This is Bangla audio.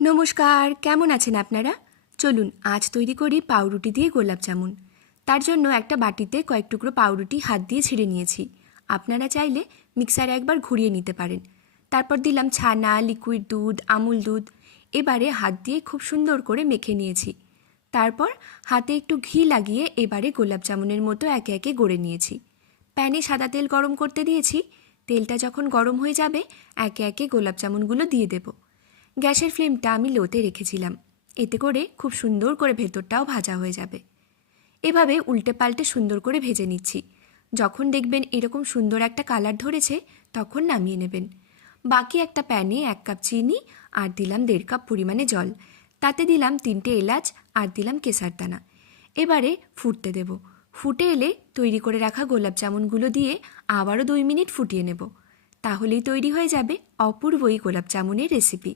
নমস্কার, কেমন আছেন আপনারা? চলুন আজ তৈরি করি পাউরুটি দিয়ে গোলাপ জামুন। তার জন্য একটা বাটিতে কয়েক টুকরো পাউরুটি হাত দিয়ে ছিঁড়ে নিয়েছি। আপনারা চাইলে মিক্সারে একবার ঘুরিয়ে নিতে পারেন। তারপর দিলাম ছানা, লিকুইড দুধ, আমুল দুধ। এবারে হাত দিয়ে খুব সুন্দর করে মেখে নিয়েছি। তারপর হাতে একটু ঘি লাগিয়ে এবারে গোলাপ জামুনের মতো একে একে গড়ে নিয়েছি। প্যানে সাদা তেল গরম করতে দিয়েছি। তেলটা যখন গরম হয়ে যাবে একে একে গোলাপ জামুনগুলো দিয়ে দেবো। গ্যাসের ফ্লেমটা আমি লোতে রেখেছিলাম, এতে করে খুব সুন্দর করে ভেতরটাও ভাজা হয়ে যাবে। এভাবে উল্টে পাল্টে সুন্দর করে ভেজে নিচ্ছি। যখন দেখবেন এরকম সুন্দর একটা কালার ধরেছে তখন নামিয়ে নেবেন। বাকি একটা প্যানে 1 কাপ চিনি আর দিলাম 1.5 কাপ পরিমাণে জল। তাতে দিলাম 3টে এলাচ আর দিলাম কেসার দানা। এবারে ফুটতে দেব। ফুটে এলে তৈরি করে রাখা গোলাপ জামুনগুলো দিয়ে আবারও 2 মিনিট ফুটিয়ে নেব। তাহলেই তৈরি হয়ে যাবে অপূর্ব এই গোলাপ জামুনের রেসিপি।